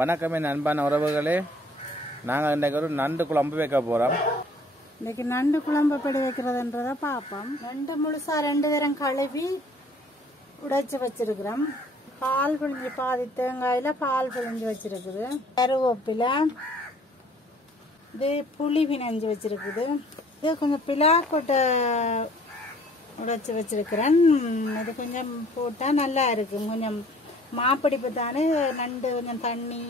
வணக்கம் என் அன்பான உறவுகளே, நாங்கள் இன்றைக்கு ஒரு நண்டு குழம்பு வைக்க போகிறோம். இன்னைக்கு நண்டு குழம்பு எப்படி வைக்கிறதுன்றத பார்ப்போம். நண்டு முழுசா 2 தரம் கழுவி உடைச்சு வச்சிருக்கிறோம். பால் புழிஞ்சு பாதி தேங்காயில பால் புழிஞ்சு வச்சிருக்குது. கருவேப்பிலை, இது புளி பிணைஞ்சு வச்சிருக்குது. இது கொஞ்சம் பிளாக்கொட்டை உடைச்சு வச்சிருக்கிறேன். இது கொஞ்சம் போட்டா நல்லா இருக்கும். கொஞ்சம் மாப்பிடிப்பு தானே, நண்டு கொஞ்சம் தண்ணி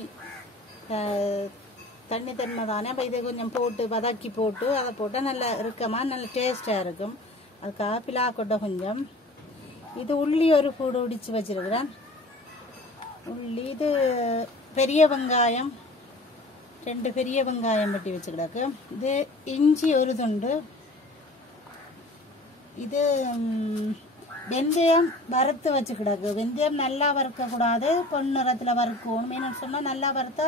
தன்மை தானே. அப்போ இதை கொஞ்சம் போட்டு வதக்கி போட்டு அதை போட்டால் நல்லா இருக்கமா, நல்ல டேஸ்டாக இருக்கும். அதுக்காக பிளாக்கொட்டை கொஞ்சம். இது உள்ளி ஒரு கூடு உடிச்சு வச்சிருக்கிறேன். உள்ளி, இது பெரிய வெங்காயம் 2 பெரிய வெங்காயம் வெட்டி வச்சுக்கிடாக்கு. இது இஞ்சி ஒரு துண்டு. இது வெந்தயம் வறுத்து வச்சுக்கிடாக்கு. வெந்தயம் நல்லா வறுக்க கூடாது, பொன்னிறத்தில் வறுக்கணும். ஏன்னு சொன்னால் நல்லா வறுத்தா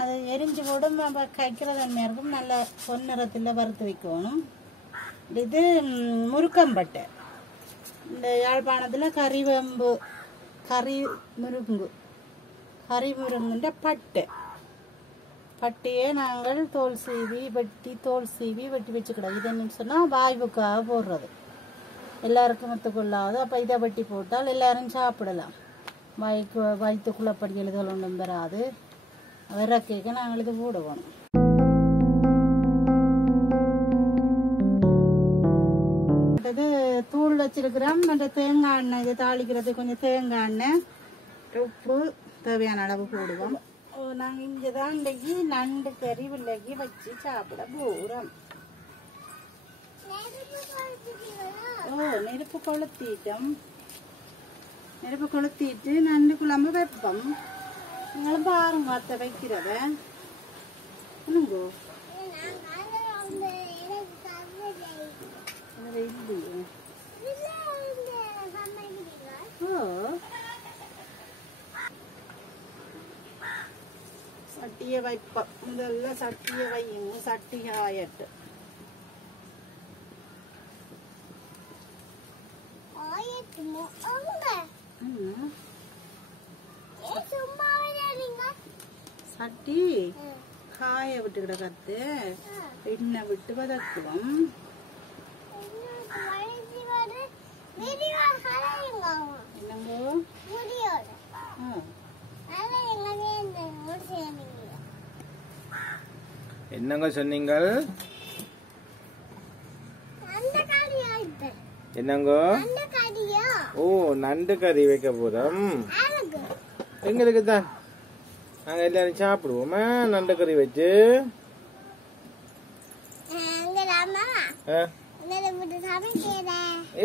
அது எரிஞ்சு போடும், நம்ம கைக்கிற தன்மையாக இருக்கும். நல்லா பொன்னிறத்தில் வறுத்து வைக்கணும். இது முருக்கம்பட்டை. இந்த யாழ்ப்பாணத்தில் கறிமுருங்குன்ற பட்டையே நாங்கள் தோல் சீவி வெட்டி வச்சுக்கிடோம். இது என்னன்னு சொன்னால் வாய்வுக்காக போடுறது, எல்லாருக்கும் ஒத்துக்கொள்ளாது. அப்போ இதை வெட்டி போட்டால் எல்லாரும் சாப்பிடலாம். வயிற்றுக்குள்ள படி எழுதல் ஒன்றும் வராது. வர கேட்க நாங்கள் இது போடுவோம். இது தூள் வச்சிருக்கிறோம். அந்த தேங்காய் எண்ணெய், இது தாளிக்கிறது கொஞ்சம் தேங்காய் எண்ணெய், உப்பு தேவையான அளவு போடுவோம். நாங்கள் இங்கே தான் இன்றைக்கு நண்டு கறி விலகி வச்சு சாப்பிட போகிறோம். நெருப்பு கொளுத்திட்டு நண்டு குழம்பு வைப்போம். நீங்களும் பாருங்க அத்தை வைக்கிறத. சட்டிய வைப்போம். முதல்ல சட்டிய வையுங்க. சட்டி காயட்டு. சட்டி காய விட்டுக்கிட கத்து எண்ணெய் விட்டு வதக்குவோம். என்னங்க சொன்னீங்கள்? என்னங்க? ஓ, நண்டு கறி வைக்க போறோம். எங்களுக்கு தான் நாங்க எல்லாரும் சாப்பிடுவோமா நண்டு கறி வச்சு.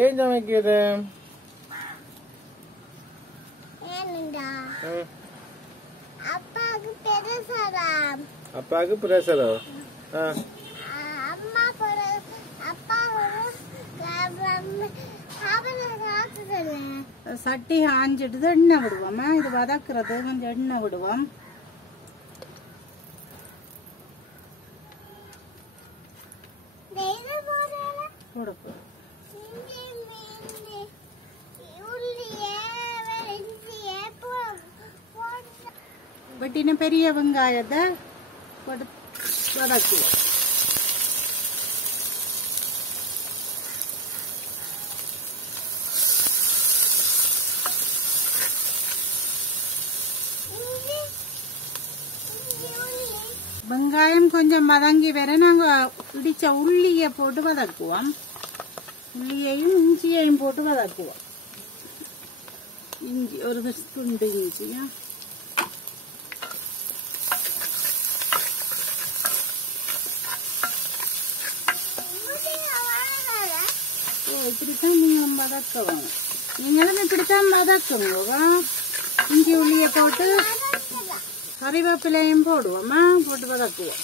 ஏன் சமைக்கிறது? அப்பாவுக்கு பிரசரோ? சட்டி ஆஞ்சிட்டு எண்ணெய் விடுவோமா. இது வதக்குறது கொஞ்சம் எண்ணெய் விடுவோம். வெட்டின பெரிய வெங்காயத்தை போட்டு வதக்குவோம். வெங்காயம் கொஞ்சம் வதங்கி வர நாங்கள் இடிச்ச உள்ளியை போட்டு வதக்குவோம். உள்ளியையும் இஞ்சியையும் போட்டு வதக்குவோம். இஞ்சி ஒரு துண்டு இஞ்சியா. இப்படித்தான் நீங்களும் வதக்குவோம். நீங்களும் இப்படித்தான் வதக்குங்க. இஞ்சி உள்ளியை போட்டு கறிவேப்பிலையும் போடுவோமா, போட்டு வதக்குவோம்.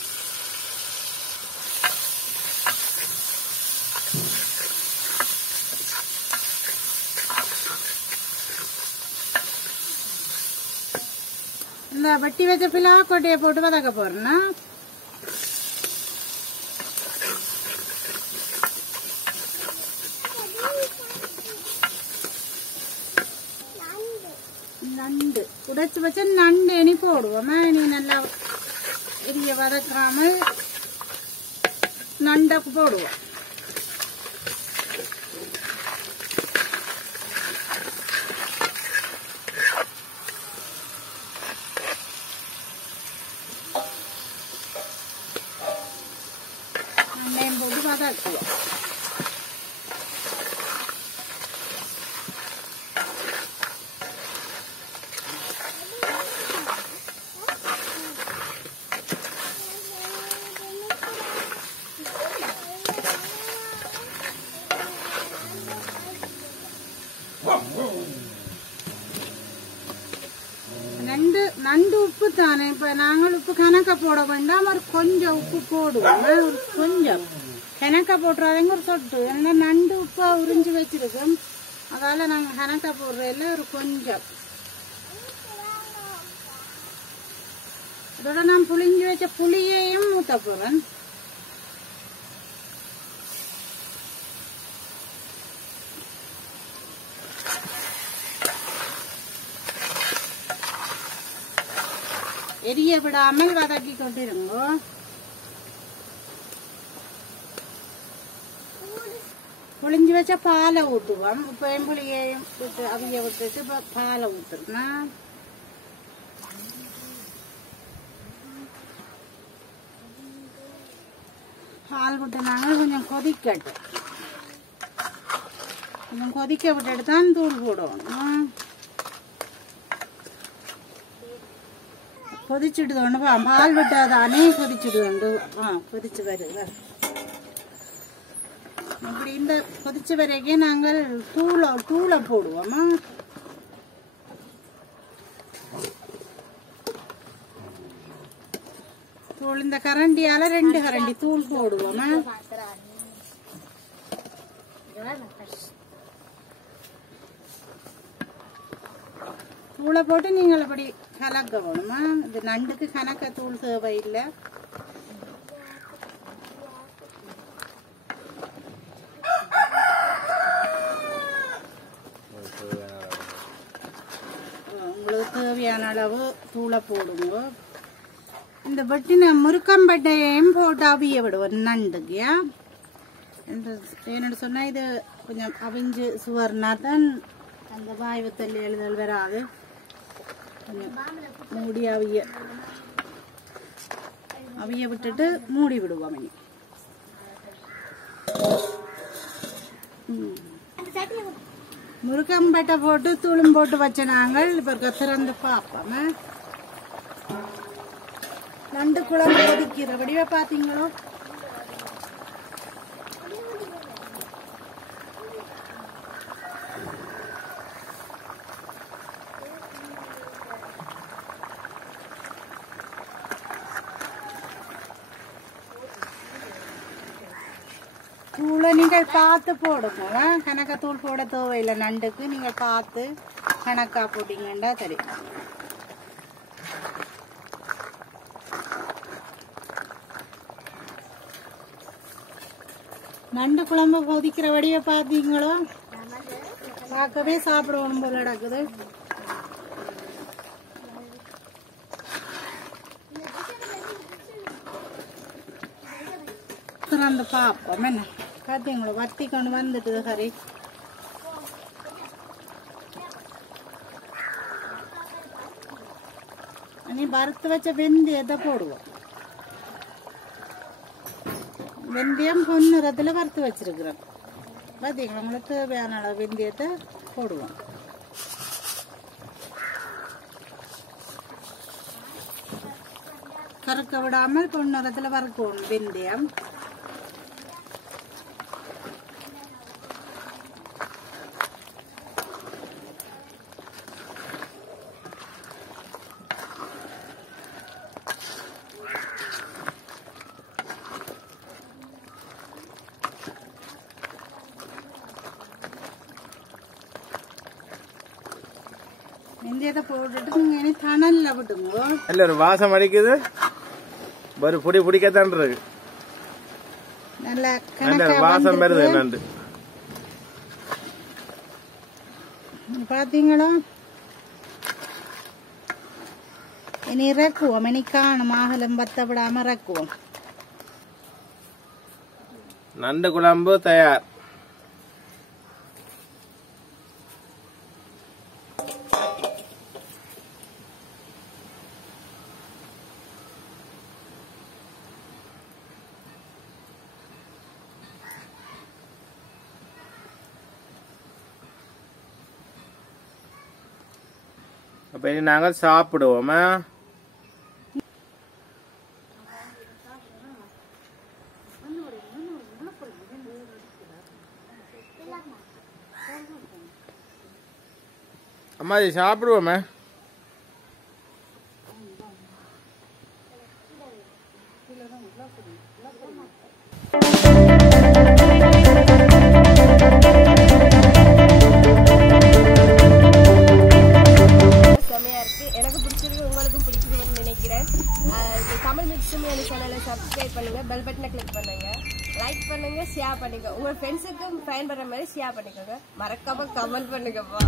இந்த வெட்டி வச்ச பிளாக்கொட்டையை போட்டு வதக்க போறேன்னா நண்டு உடைச்சு வச்ச நண்டு இனி போடுவோம். இனி நல்லா எரிய வதக்காமல் நண்டக்கு போடுவோம். நண்டையும் போட்டு வதக்குவோம். நண்டு உப்பு தானே, இப்ப நாங்கள் உப்பு கணக்க போட வேண்டாம், ஒரு கொஞ்சம் உப்பு போடுவோம். ஒரு கொஞ்சம் கணக்க போட்டுறாதங்க, ஒரு சொட்டு. ஏன்னா நண்டு உப்பா உறிஞ்சு வச்சிருக்கோம், அதால நாங்க கணக்க போடுறதில்ல, ஒரு கொஞ்சம். இதோட நான் புளிஞ்சு வச்ச புளியையும் ஊத்த போறேன். எரிய விடாமல் வதக்கி கொண்டிருங்க. புளிஞ்சு வச்ச பாலை ஊற்றுவோம். உப்பையும் புளியையும் விட்டு அவிய விட்டுட்டு பாலை ஊற்றுறோம். பால் விட்டு நாங்கள் கொஞ்சம் கொதிக்கட்டும். கொஞ்சம் கொதிக்க விட்டுட்டு தான் தூள் போடுவோம். கொதிச்சுடுது பால் விட்டாதானே கொதிச்சுடுவோண்டு. கொதிச்சு வருது. இப்படி இந்த கொதிச்ச வரைக்கும் நாங்கள் தூளை போடுவோமா. தூள் இந்த கரண்டியால 2 கரண்டி தூள் போடுவோமா. தூளை போட்டு நீங்கள் அப்படி கலக்க வேணுமா. இது நண்டுக்கு கணக்க தூள் தேவையில்லை. உங்களுக்கு தேவையான அளவு தூளை போடுங்க. இந்த வெட்டின முருக்கம்பட்டையையும் போட்டு அவிய விடுவோம் நண்டுக்கு. என்னோட சொன்னா இது கொஞ்சம் அவிஞ்சு சுவர்னா தான் அந்த வாய் வத்தல் எழுதல் வராது. மூடி அவிய விட்டுட்டு மூடி விடுவோம். முருக்கம்பட்டை போட்டு தூளும் போட்டு வச்ச நாங்கள் இப்ப திறந்து பார்ப்போம். நண்டு குழம்பு கொதிக்கிற வடிவ பாத்தீங்களோ. தூளை நீங்கள் பார்த்து போடுங்க. கணக்கா தூள் போட தேவையில்லை. நண்டுக்கு நீங்கள் பார்த்து கணக்கா போட்டீங்கன்னா தெரியும். நண்டு குழம்பு கொதிக்கிற வடிய பார்த்தீங்களோ. பார்க்கவே சாப்பிடுவோம் போல நடக்குது. அந்த பாப்போம் என்ன பார்த்தீங்களோ. வத்தி கொண்டு வந்துட்டுது கறி. நீ வறுத்து வச்ச வெந்தயத்தை போடுவோம். வெந்தயம் பொன்னிறத்துல வறுத்து வச்சிருக்கிறோம். பார்த்தீங்களா. உங்களுக்கு தேவையான அளவு வெந்தயத்தை போடுவோம். கறக்க விடாமல் பொன்னிறத்துல வறுக்குவோம் வெந்தயம். வெந்தயத்தை போட்டுட்டு நீங்க இனி தணல்ல விட்டுங்க. இல்ல ஒரு வாசம் அடிக்குது. ஒரு பொடி பிடிக்கத்தான் இருக்கு. நல்ல வாசம் வருது. நண்டு பாத்தீங்களா. இனி இறக்குவோம். இனிக்கான மாகலம் பத்தப்படாம இறக்குவோம். நண்டு குழம்பு தயார். அப்ப இனி நாங்கள் சாப்பிடுவோமா? அம்மா இது சாப்பிடுவோமே. தமிழ் மிக்ஸும் என் சேனலை சப்ஸ்கிரைப் பண்ணுங்க, பெல் பட்டனை கிளிக் பண்ணுங்க, லைக் பண்ணுங்க, ஷேர் பண்ணுங்க, உங்க ஃப்ரெண்ட்ஸுக்கும் பயன்படுற மாதிரி ஷேர் பண்ணிக்கோங்க, மறக்காம கமெண்ட் பண்ணுங்கப்பா.